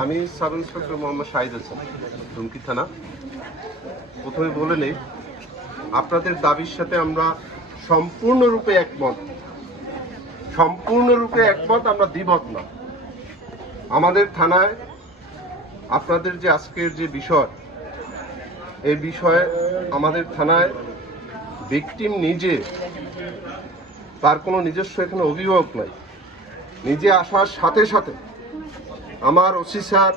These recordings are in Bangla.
আমি সাব ইন্সপেক্টর মোহাম্মদ শাহিদ হাসান, দুমকি থানা। প্রথমে বলে নেই, আপনাদের দাবির সাথে আমরা সম্পূর্ণরূপে একমত। আমরা দ্বিমত না। আমাদের থানায় আপনাদের যে আজকের যে বিষয়, এই বিষয়ে আমাদের থানায় ভিকটিম নিজে, তার কোনো নিজস্ব এখানে অভিভাবক নাই, নিজে আসার সাথে সাথে আমার ওসি স্যার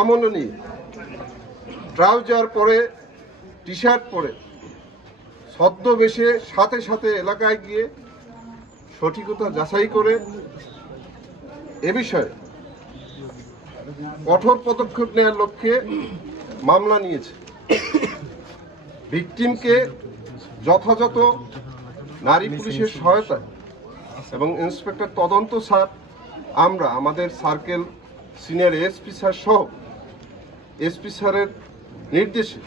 আমলে নিয়ে ট্রাউজার পরে, টি শার্ট পরে, ছদ্মবেশে সাথে সাথে এলাকায় গিয়ে সঠিকতা যাচাই করে এ বিষয়ে কঠোর পদক্ষেপ নেওয়ার লক্ষ্যে মামলা নিয়েছে। ভিকটিমকে যথাযথ নারী পুলিশের সহায়তায় এবং ইন্সপেক্টর তদন্ত স্যার, আমরা আমাদের সার্কেল সিনিয়র এসপি স্যার সহ এসপি স্যারের নির্দেশে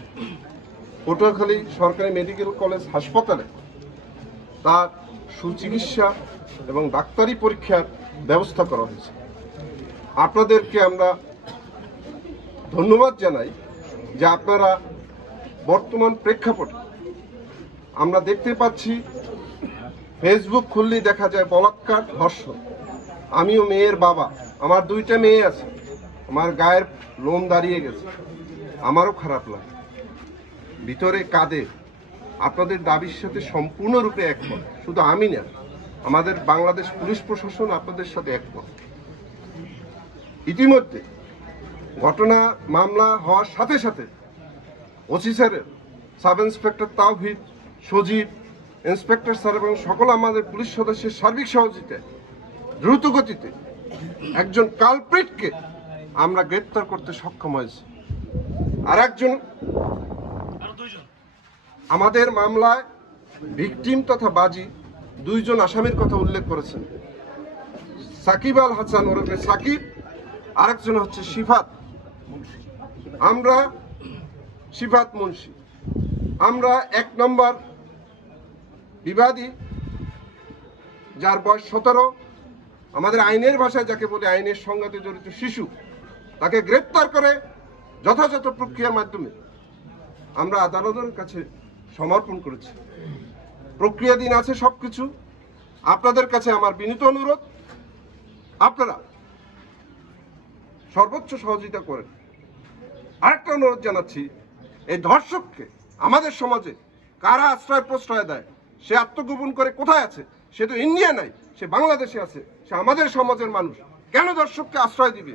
পটুয়াখালী সরকারি মেডিকেল কলেজ হাসপাতালে তার সুচিকিৎসা এবং ডাক্তারি পরীক্ষার ব্যবস্থা করা হয়েছে। আপনাদেরকে আমরা ধন্যবাদ জানাই যে আপনারা বর্তমান প্রেক্ষাপটে আমরা দেখতে পাচ্ছি, ফেসবুক খুললেই দেখা যায় বলাৎকার, ধর্ষণ। আমিও মেয়ের বাবা, আমার 2টা মেয়ে আছে, আমার গায়ের লোম দাঁড়িয়ে গেছে, আমারও খারাপ লাগে, ভিতরে কাঁদে। আপনাদের দাবির সাথে সম্পূর্ণরূপে একমত। শুধু আমি না, আমাদের বাংলাদেশ পুলিশ প্রশাসন আপনাদের সাথে একমত। ইতিমধ্যে ঘটনা মামলা হওয়ার সাথে সাথে ওসি স্যারের, সাব ইন্সপেক্টর তাওহিদ, সজীব, ইন্সপেক্টর স্যার এবং সকল আমাদের পুলিশ সদস্যের সার্বিক সহযোগিতায় দ্রুত গতিতে একজন কালপ্রিটকে আমরা গ্রেপ্তার করতে সক্ষম হয়েছি। আর একজন আমাদের মামলায় ভিকটিম তথা বাজি 2 জন আসামির কথা উল্লেখ করেছেন। সাকিব আল হাসান ওরফে সাকিব, আরেকজন হচ্ছে সিফাত মুন্সি। আমরা 1 নম্বর বিবাদী, যার বয়স 17, আমাদের আইনের ভাষায় যাকে বলে আইনের সংঘাতে জড়িত শিশু, তাকে গ্রেপ্তার করে যথাযথ প্রক্রিয়ার মাধ্যমে আমরা আদালতের কাছে সমর্পণ করেছি। প্রক্রিয়াধীন আছে সবকিছু। আপনাদের কাছে আমার বিনীত অনুরোধ, আপনারা সর্বোচ্চ সহযোগিতা করেন। আরেকটা অনুরোধ জানাচ্ছি, এই ধর্ষককে আমাদের সমাজে কারা আশ্রয় প্রশ্রয় দেয়? সে আত্মগোপন করে কোথায় আছে? সে তো ইন্ডিয়া নাই, সে বাংলাদেশে আছে, সে আমাদের সমাজের মানুষ। কেন দর্শককে আশ্রয় দিবে?